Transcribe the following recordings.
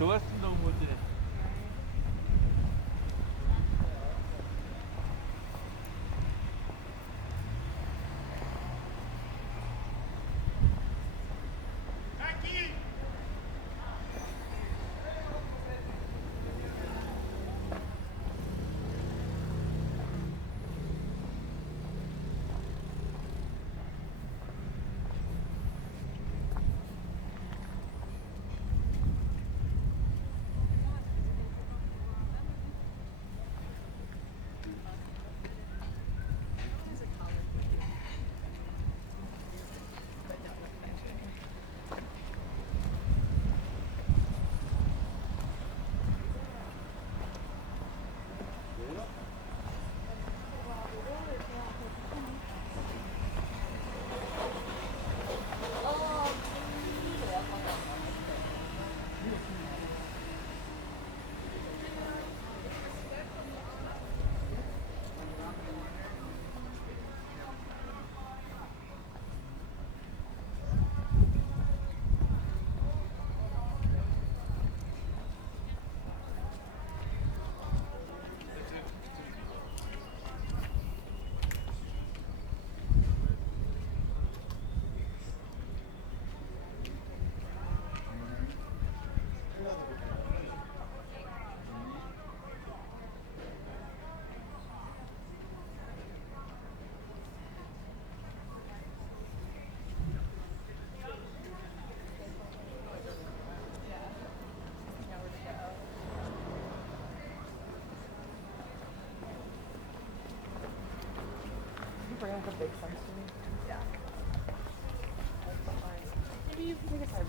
Du hast ihn noch Mutter. Bring like a big sunscreen. Yeah. Maybe you can take a side.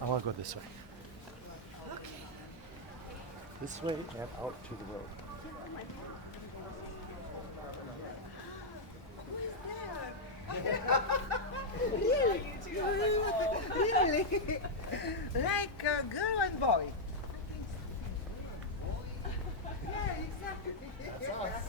I want to go this way. This way and out to the road. Really? Like a girl and boy. Yeah, exactly. That's us.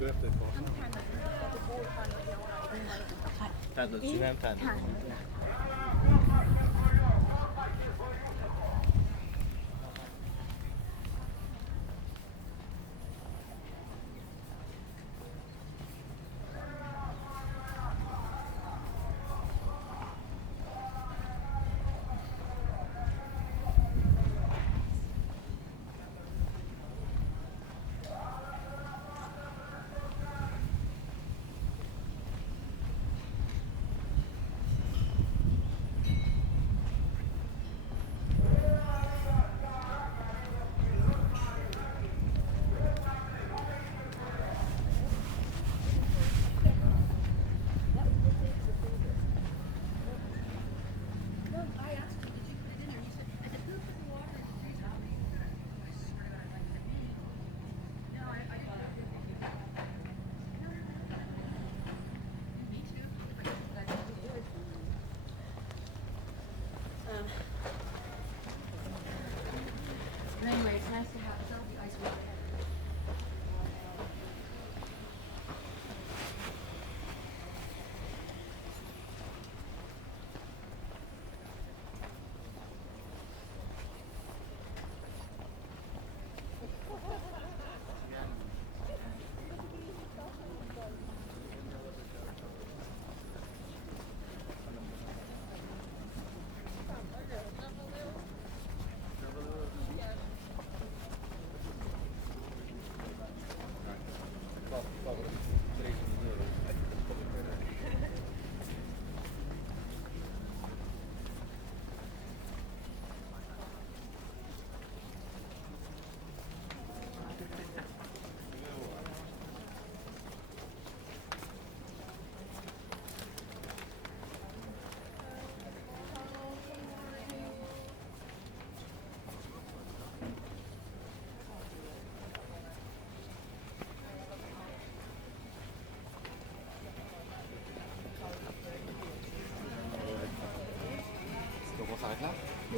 Birthday party. 但是今天谈。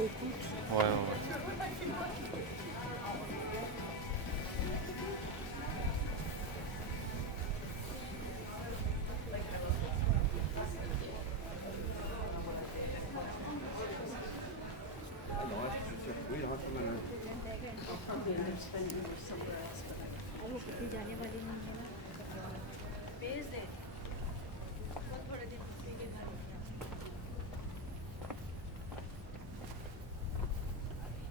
Ouais, ouais.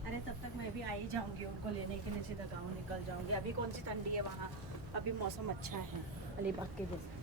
अरे तब तक मैं भी आ ही जाऊंगी उनको लेने के लिए, सीधा गाँव निकल जाऊंगी। अभी कौन सी ठंडी है वहाँ, अभी मौसम अच्छा है अलीबाग के जैसे।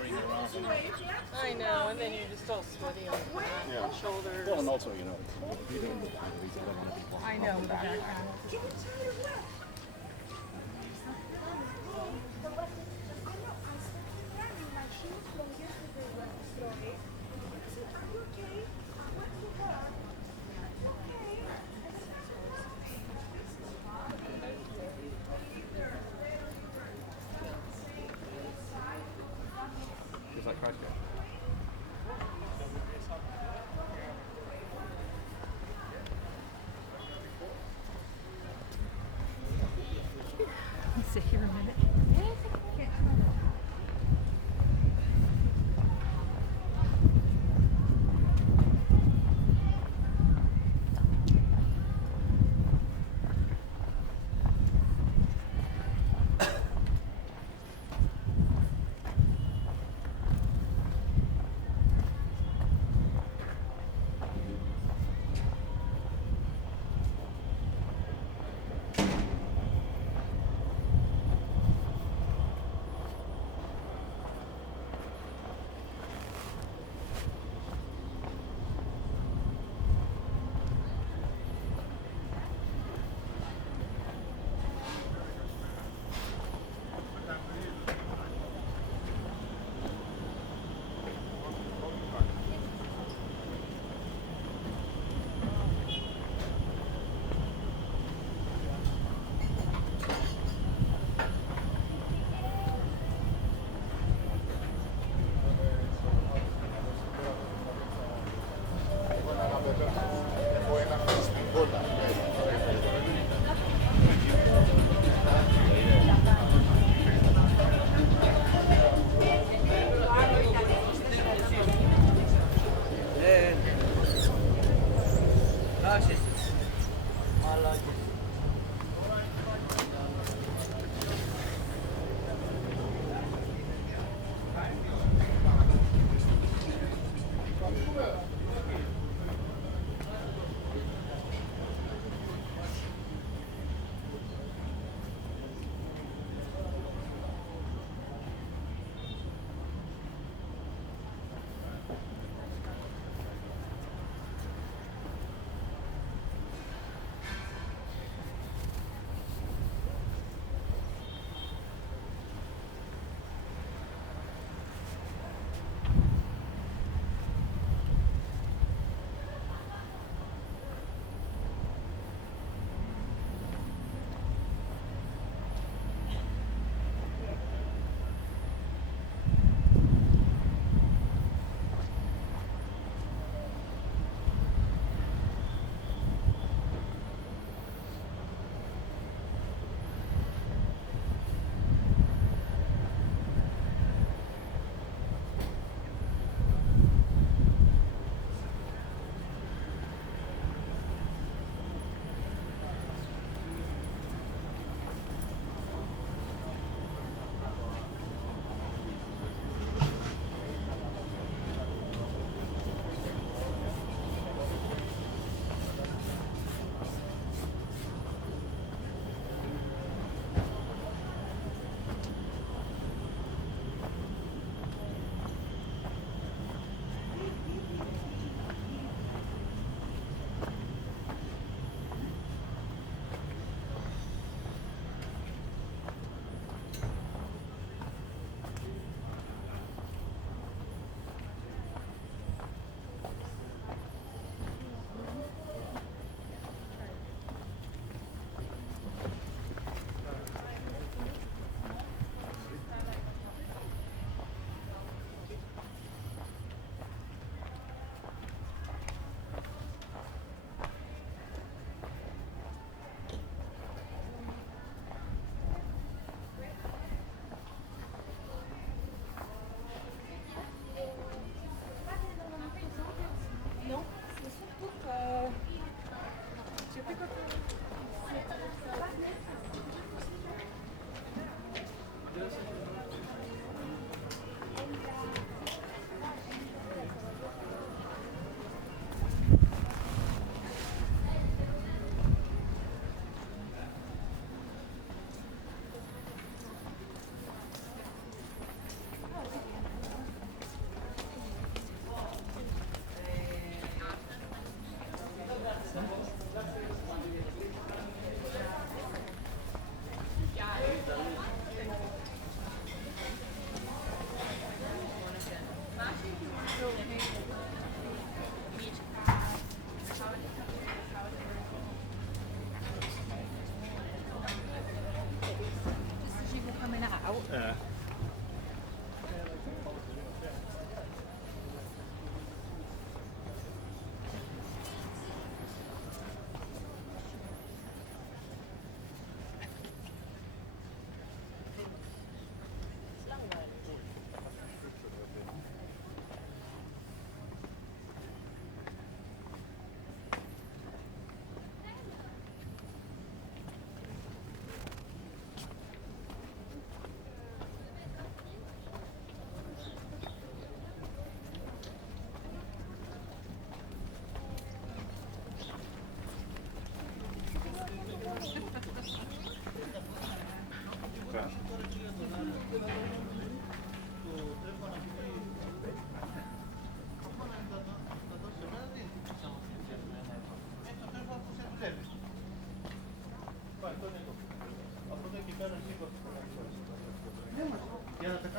carrying it around. I know, and then you're just all sweaty on the back and shoulders. Well, and also, you know, you're doing the batteries, I don't want to be walking I know, off with the the back. background. Just like Christchurch. Sit here a minute.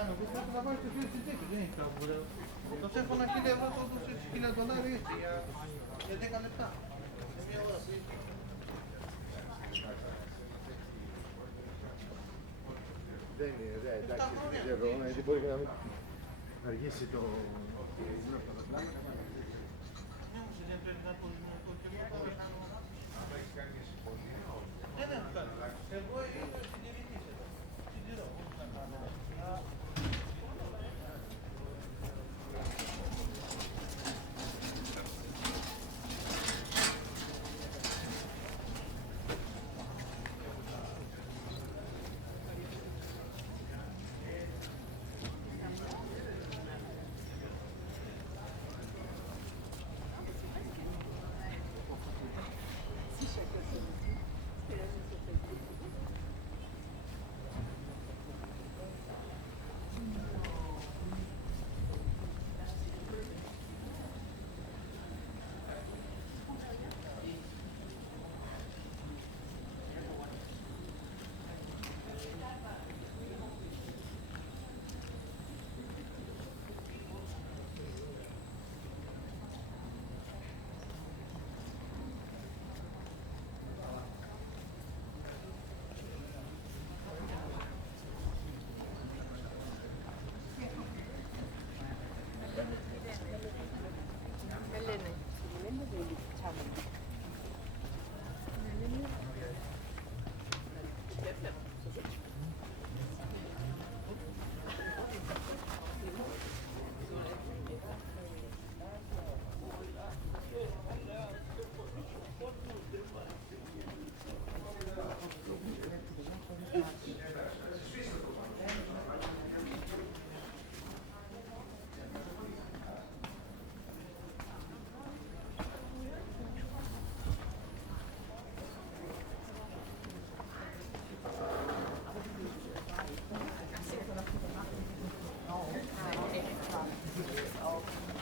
não, você vai lavar isso aqui, você tem que vir, cara. Então você falou que levou todos os quilos de dólares e tem que alertar.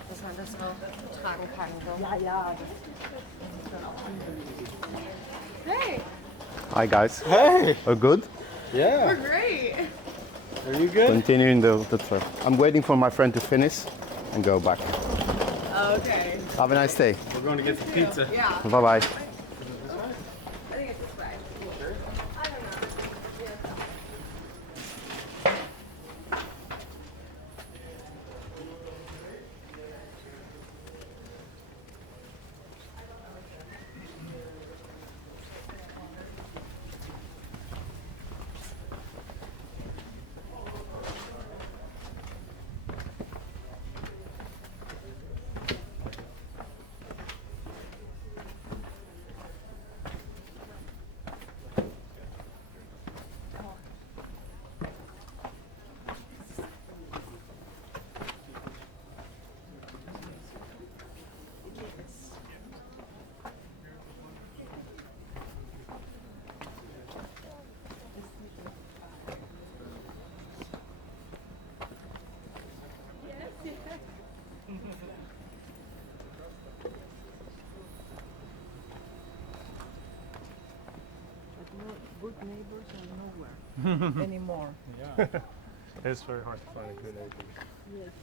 Dass man das auch tragen kann. So. Ja, ja. Hey, Hi guys. Hey! Oh, good. Yeah. we're great. Are you good? Continuing the trip. I'm waiting for my friend to finish and go back. Okay. Have a nice day. We're going to get some pizza. Yeah. Bye bye. I think it's this way. I don't know. Good neighbors are nowhere anymore. Yeah. It's very hard to find a good neighbor. Yes.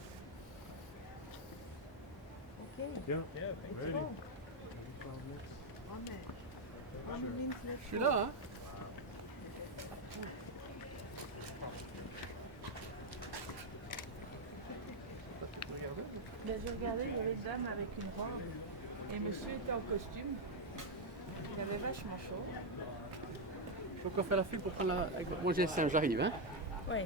Okay. Yeah. Yeah, thank you. Amen. Amen means let's Je suis go. là, hein? Mais j'ai regardé, il y avait une dame avec une robe et monsieur était en costume. Il avait vachement chaud. Faut qu'on fasse la file pour prendre la. Moi j'ai 5, j'arrive, hein? Oui.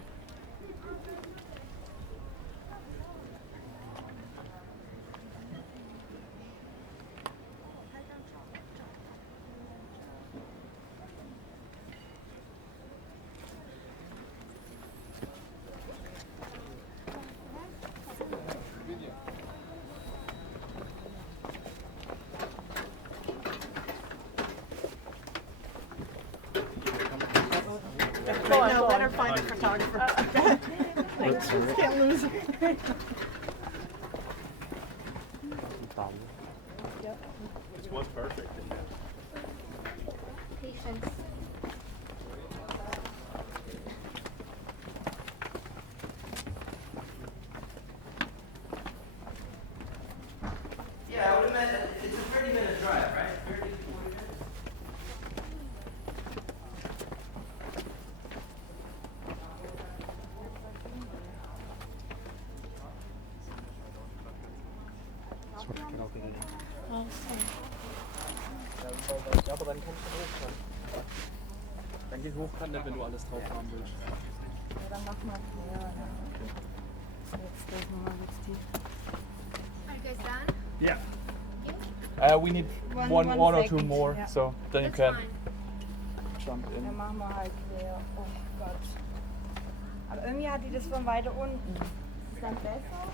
No, better find a photographer. Can't lose it. This one's perfect. Patience. drin. Ach so. Ja, aber dann kannst du hochfahren. Dann geh hochkant, wenn du alles drauf haben willst. Ja, dann mach mal. Ja, ja. Jetzt lesen wir mal jetzt die. Are you guys done? Yeah. We need One one or two second, more, yeah. so then you That's can fine. jump Dann in. machen wir halt quer. Oh Gott. Aber irgendwie hat die das von weiter unten. Ist dann besser?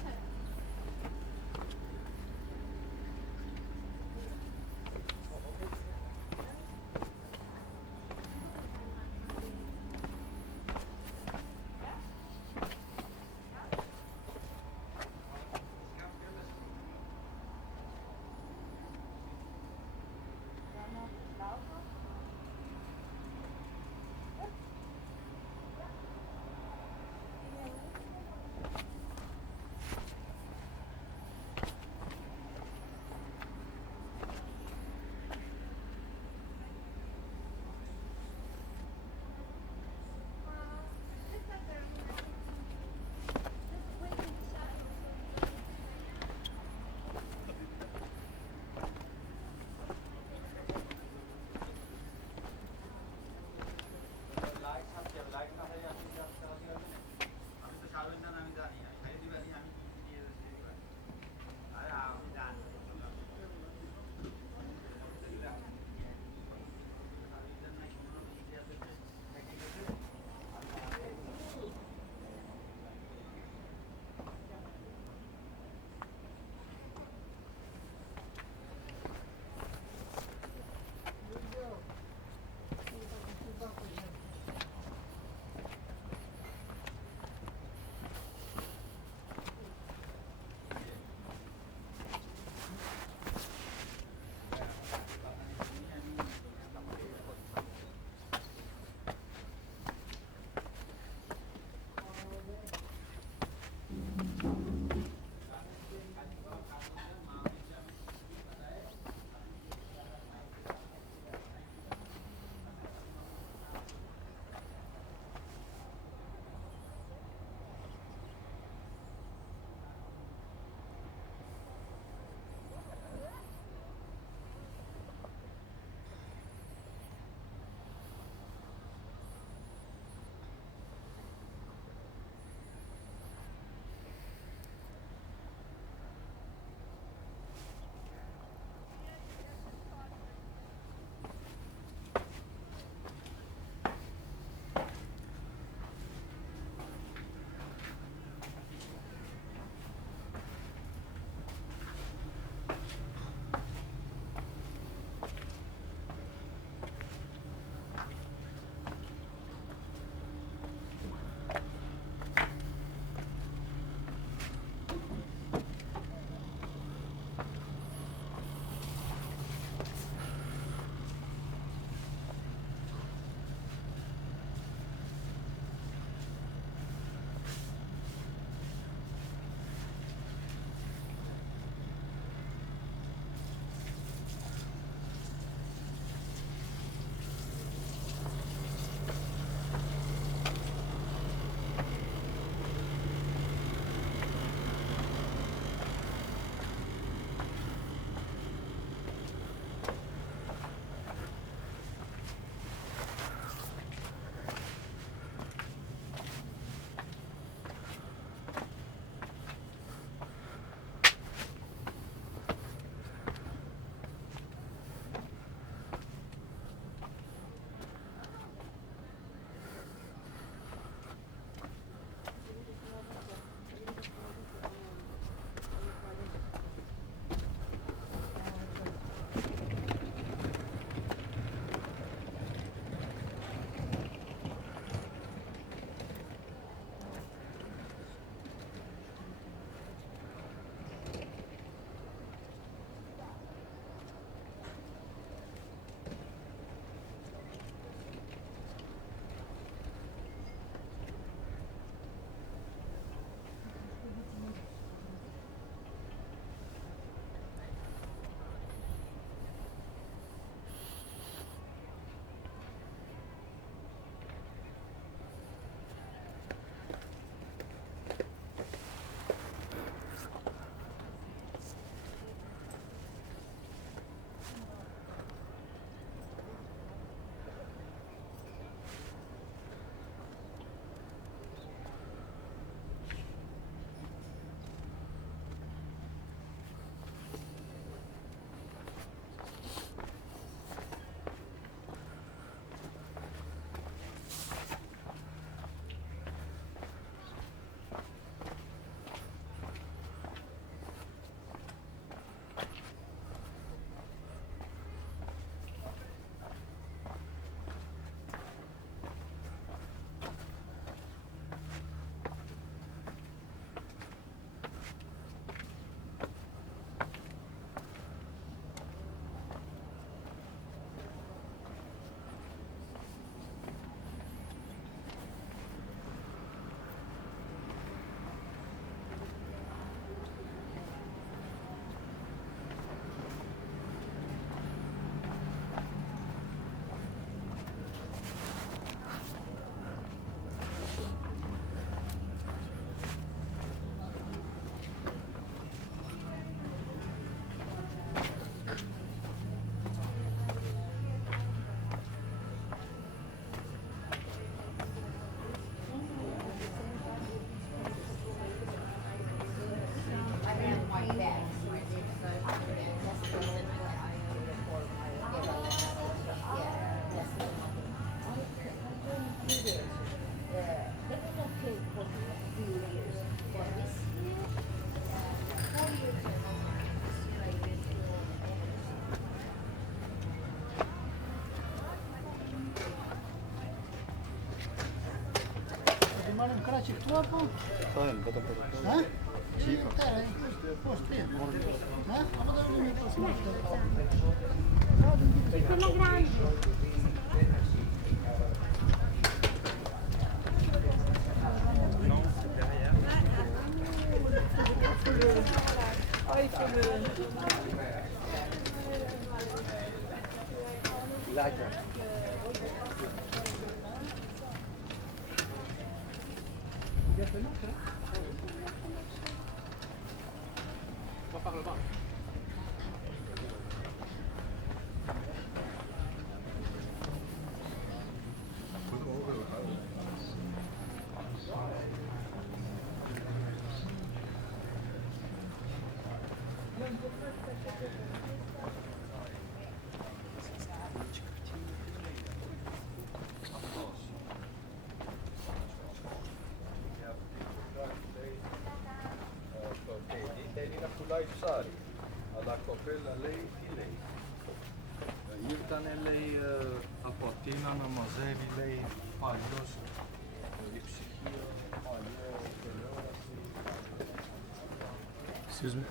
Aparacik tu apa? Ha? Tara, post dia. Ha? Apa dah ni? Ah, il fait le... On va par là-bas. Sari, alla Coppella lei di lei. Irtane lei Apotina, Namazevi lei Palios, Lipsihia, Palio, Excuse me.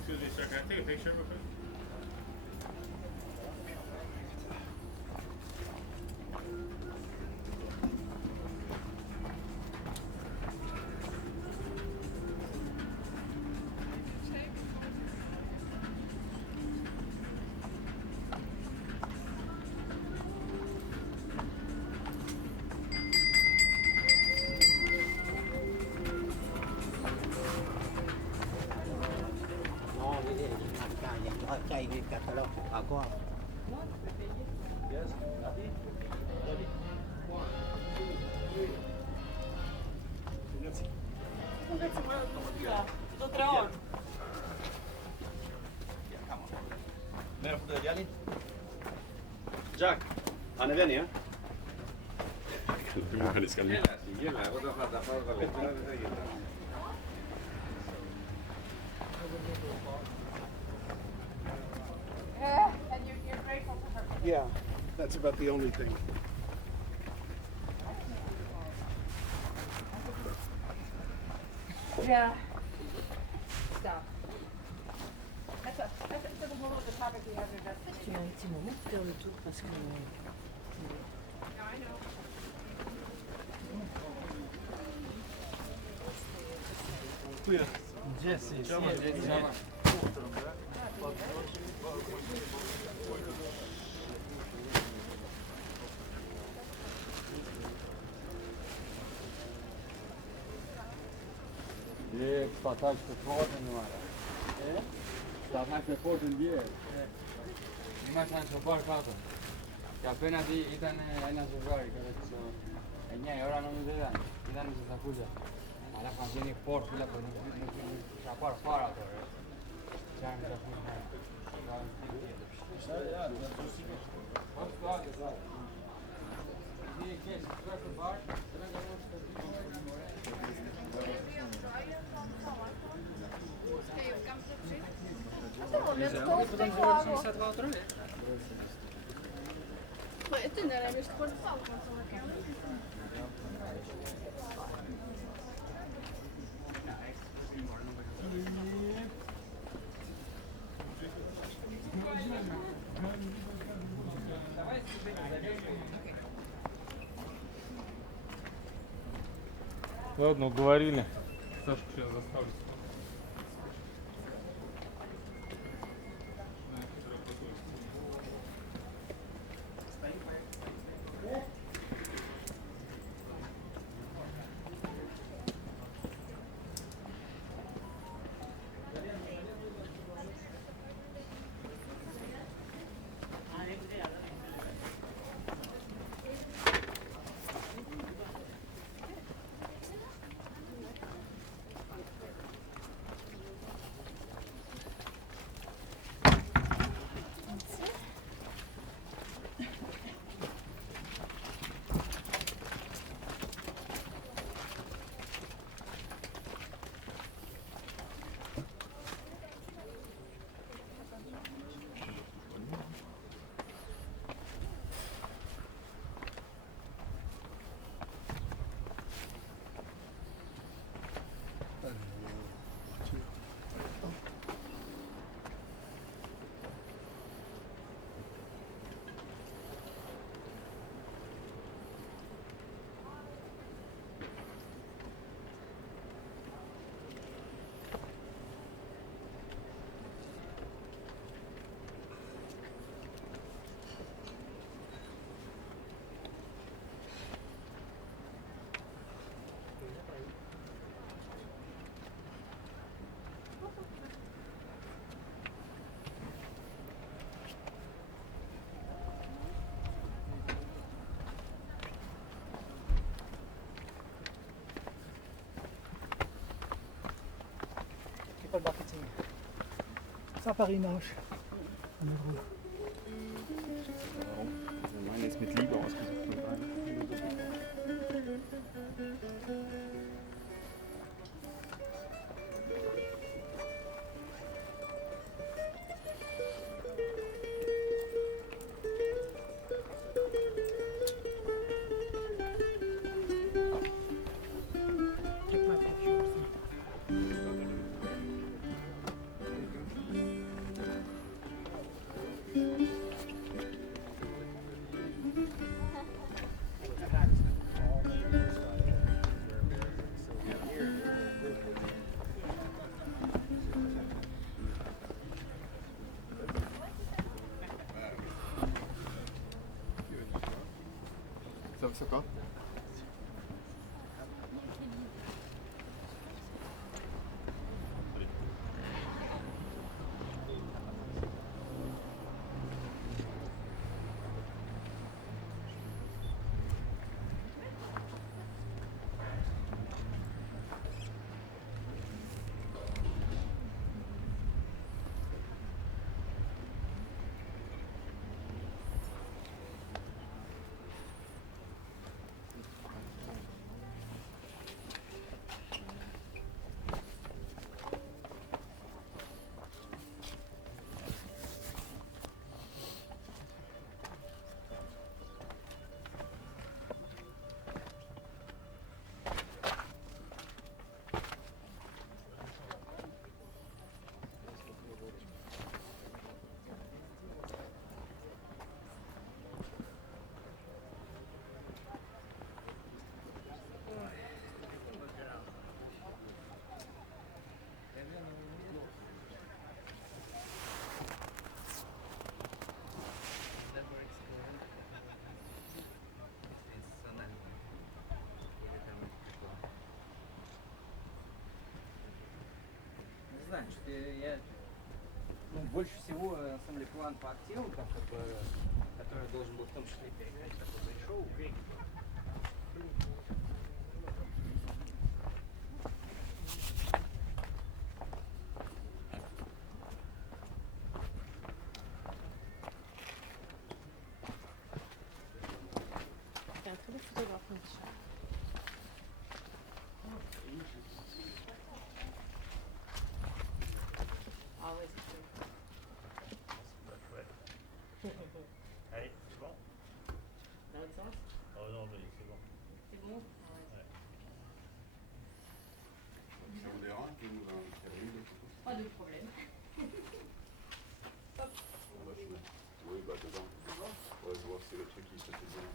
Excuse me, sir, can I take a picture real quick? No, vedi, cai che catalog a qua. Jack, han är vän ja? Det ska ni. And you're grateful for her. Yeah, that's about the only thing. Yeah. Stop. That's a little of the topic we haven't addressed. Tu as un petit moment pour faire le tour parce que... Det startar på porten nu här. Startar på porten bien. Είμαστε στο πάρκο. Και απέναντι ήταν ένα ζευγάρι, κάτω 9 η ώρα νομίζω ήταν στα σακούλια. Αλλά είχαν γίνει πόρφυλα που θα πάρω πάρα τώρα. Και αν τα πούμε. What's the other? Ma io tenderei mi scordato perché Ладно, уговорили. Сашку сейчас заставлю. Ça Parinage. Meine ist mit Liebe ausgesucht. Take my pictures. Ça quoi? Значит, я больше всего самый план по активам, который должен был в том числе переходить такой шоу. T'es un très beau photographe, Michel. Ah ouais, c'est sûr. Allez, c'est bon? Dans l'autre sens? Oh non, mais c'est bon. C'est bon? Ouais. Ça vous dérange qu'il nous en termine? Pas de problème. Oui, bah dedans. Ouais, je vois que c'est le truc qui se fait bien.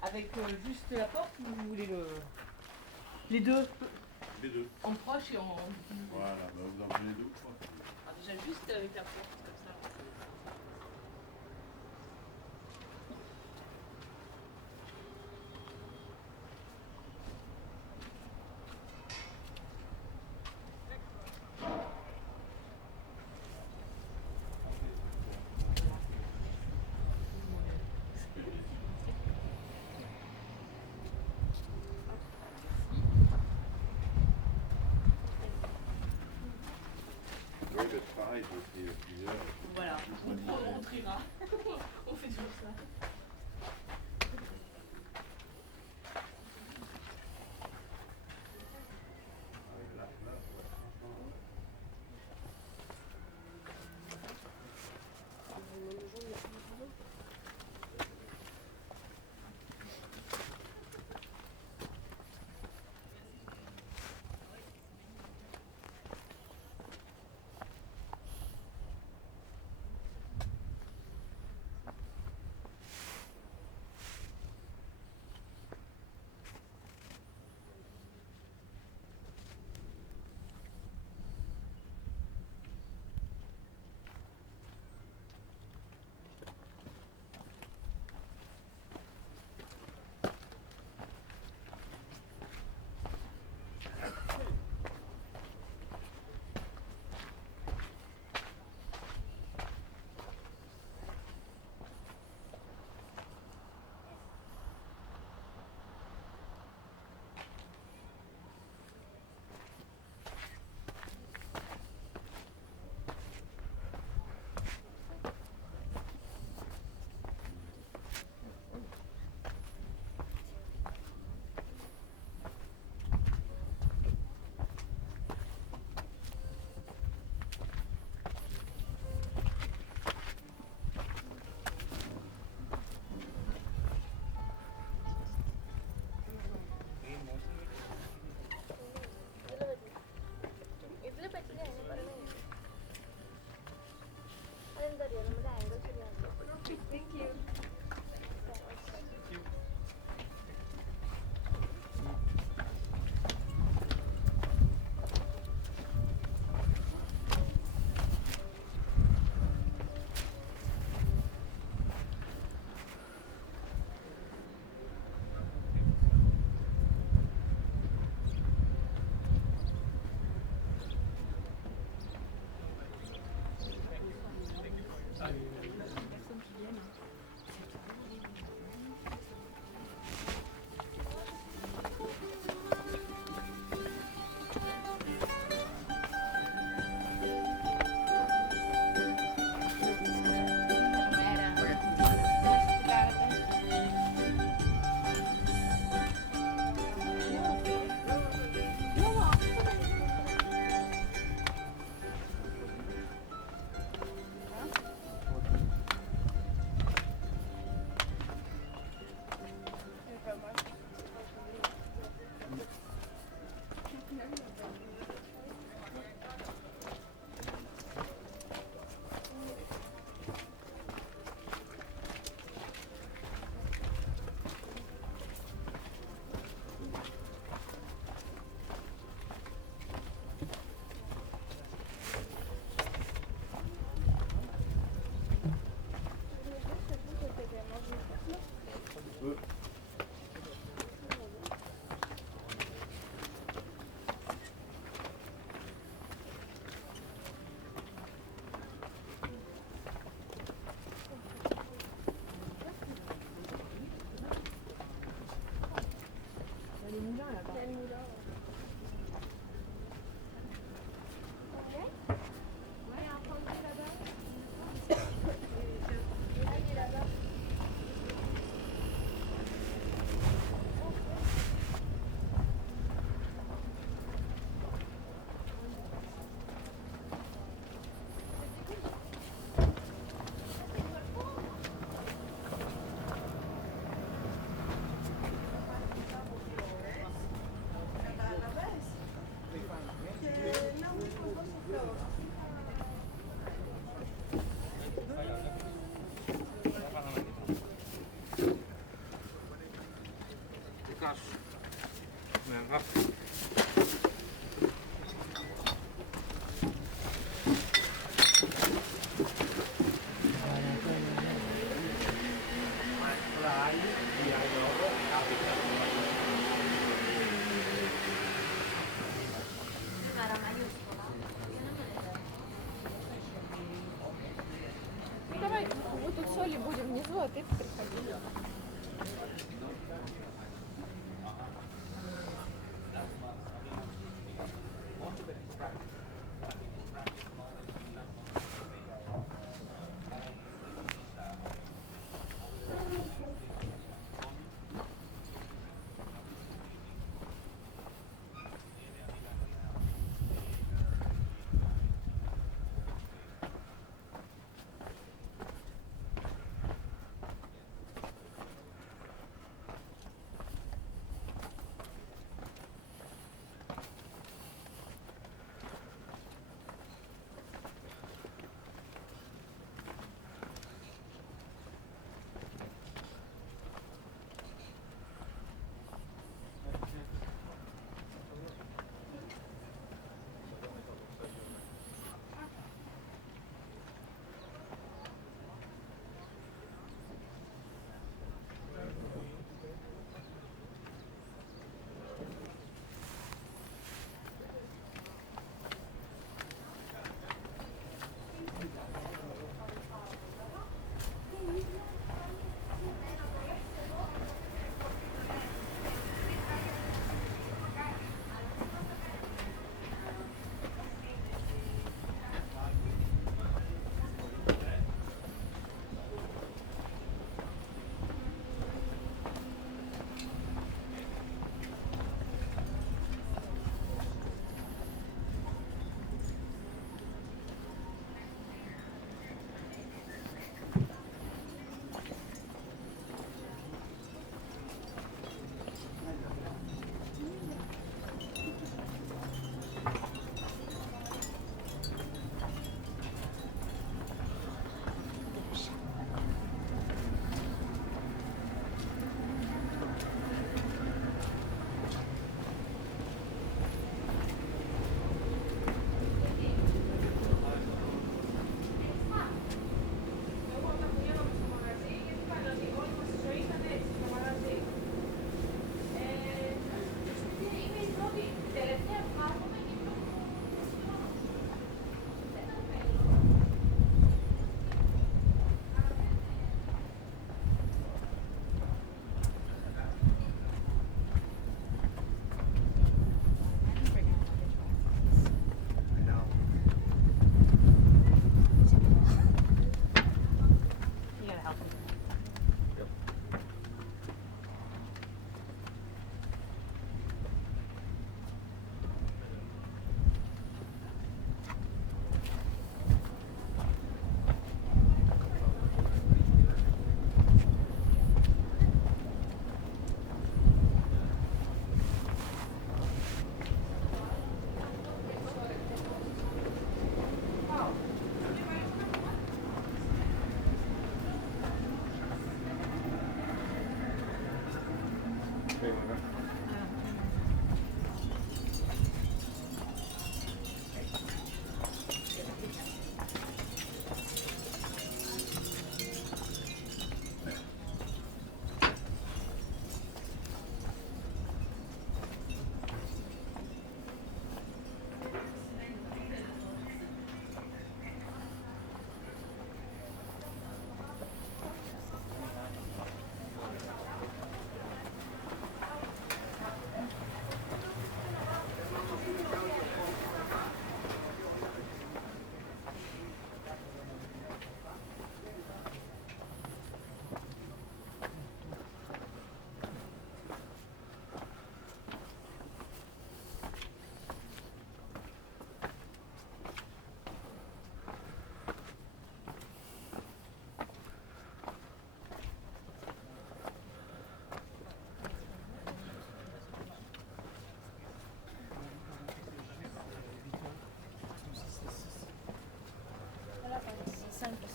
Avec juste la porte ou vous voulez le... Les deux? Les deux. En proche et en... Voilà, bah vous en prenez deux. Ah, déjà juste avec la porte, comme ça. Oui, mais pareil, je fais plusieurs. Voilà, on triera. On fait toujours ça. ты приходила.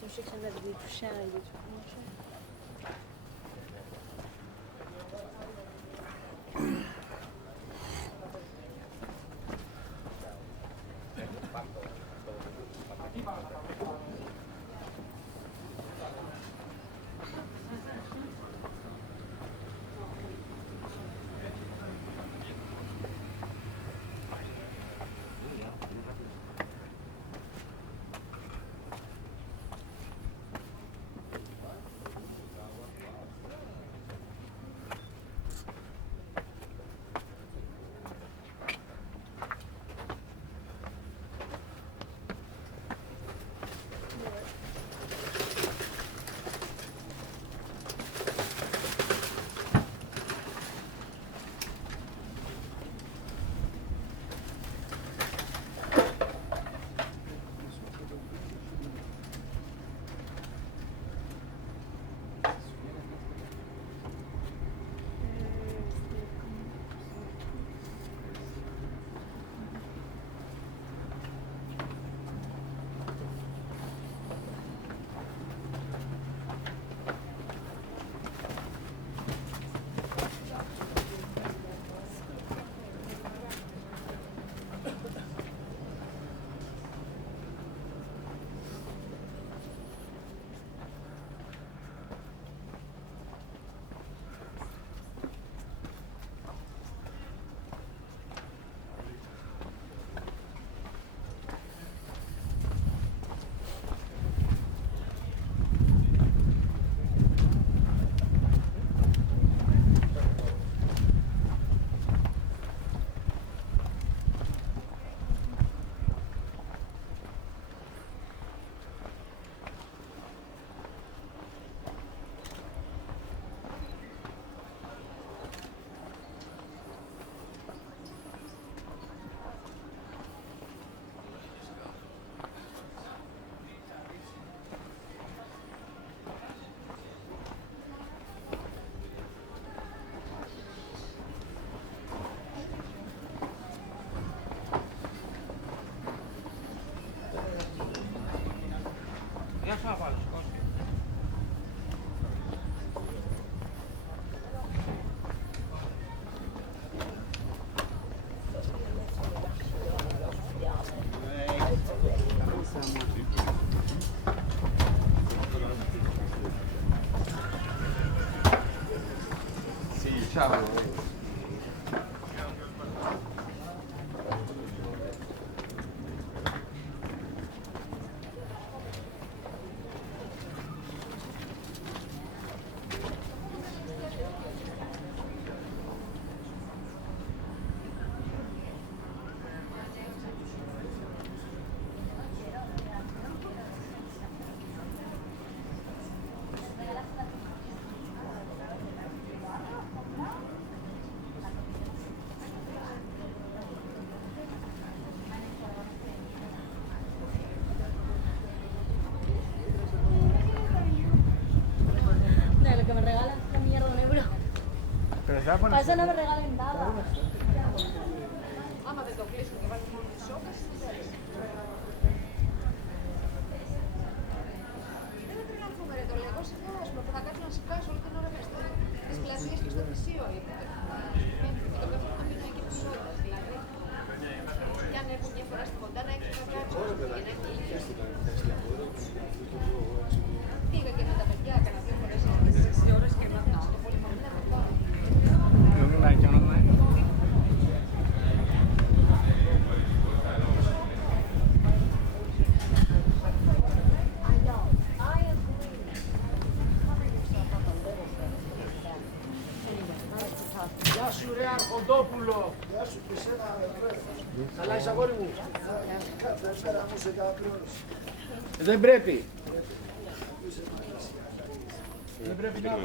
Je sais que ça va être des touchés et des trucs machin. Ciao. No, lo que me regalan es una mierda, un euro. Pero se va a poner... Para eso no me regalen nada. Άμα δεν το κλείσουν και βάλουν μόνο τις σόκες, τι θέλεις. Δεν πρέπει να έρθουμε ρε, το λέω συνδυάσουμε που θα κάτσω να σηκάσω όλη την ώρα μες στις πλατείες και στο μισείο. Και το καθόλου να μείνω εκεί τις ώρες, δηλαδή. Και αν έρθουν μια φορά στη Φοντάνα, έχεις να κάτσω και να έχει ήλιο. Πήγα και με τα παιδιά, έκανα 2 φορές στις 6 ώρες και μετά στο Πολυμονίδα με πάω. Γεια σου ρε Αρχοντόπουλο. Γεια σου και εσένα ρε. Καλά είσαι αγόρι μου. Καλησπέρα μου σε καταπλήρωση. Δεν πρέπει. Δεν πρέπει να...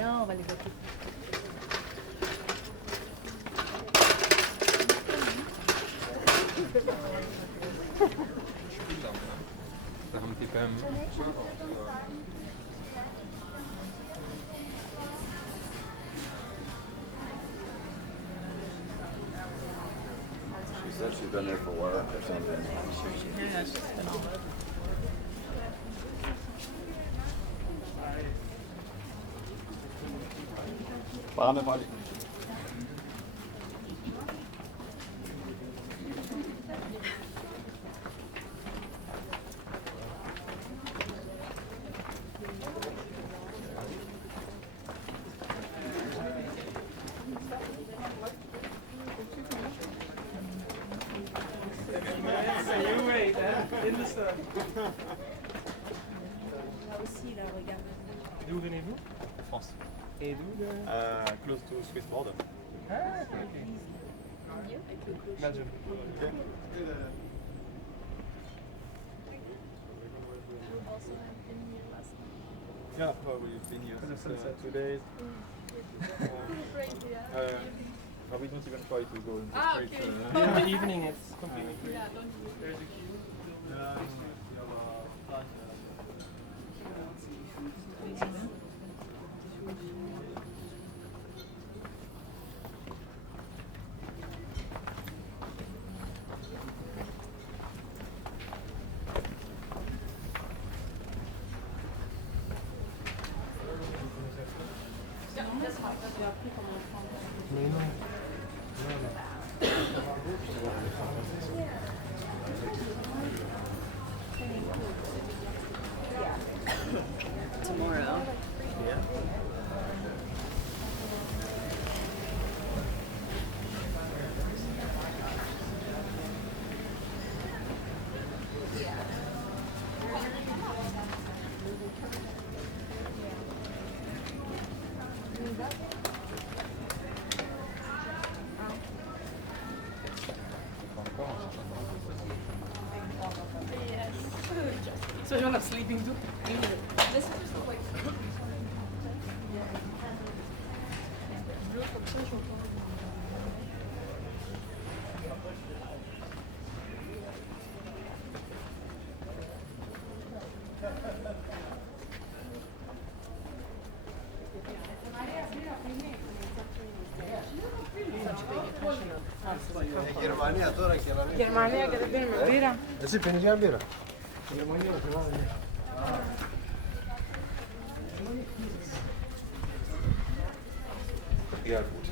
No, vale, aquí. un petit peu. She said she's been there for work or something. Πάμε πάλι. Là aussi, là, regarde. D'où venez-vous? France. Et d'où de... Close to Swiss border. Ah, ok. Belgium. Yeah, well, we've been here since 2 days. We don't even try to go in the street. In the evening it's completely free. There's a queue. Tomorrow. So you don't have sleeping too? This is just the way. Γερμανία τώρα και να μην... Γερμανία και δεν πίνουμε μπύρα. Εσύ πίνεις μια μπύρα. Γερμανία, Ja, gut.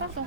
Pardon.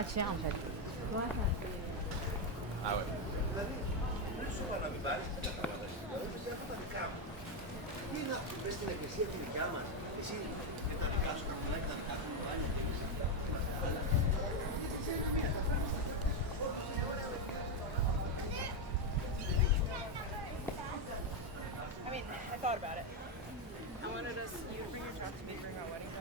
la tiens en fait. Ah ouais. I mean, I thought about it. I wanted us, you to bring your truck to me during our wedding day.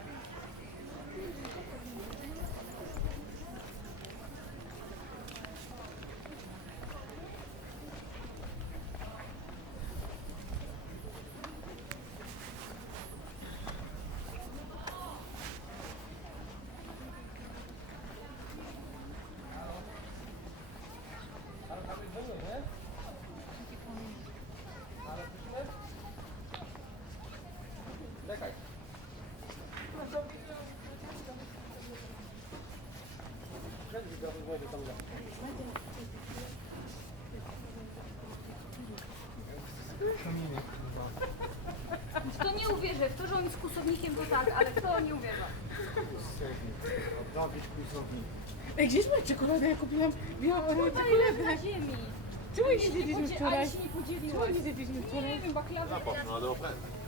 Kto nie uwierzy w to, że on jest kłusownikiem, to tak, ale kto nie uwierza? Dawid Kłusownik. Ej, gdzieś moja czekolada? Ja kupiłam białą czekoladę. Na ziemi. Czemu nie zjedliśmy wczoraj? Ale się nie podzieliłaś. Czemu nie zjedliśmy wczoraj? Nie wiem, baklawy. N'importe, on a des frères.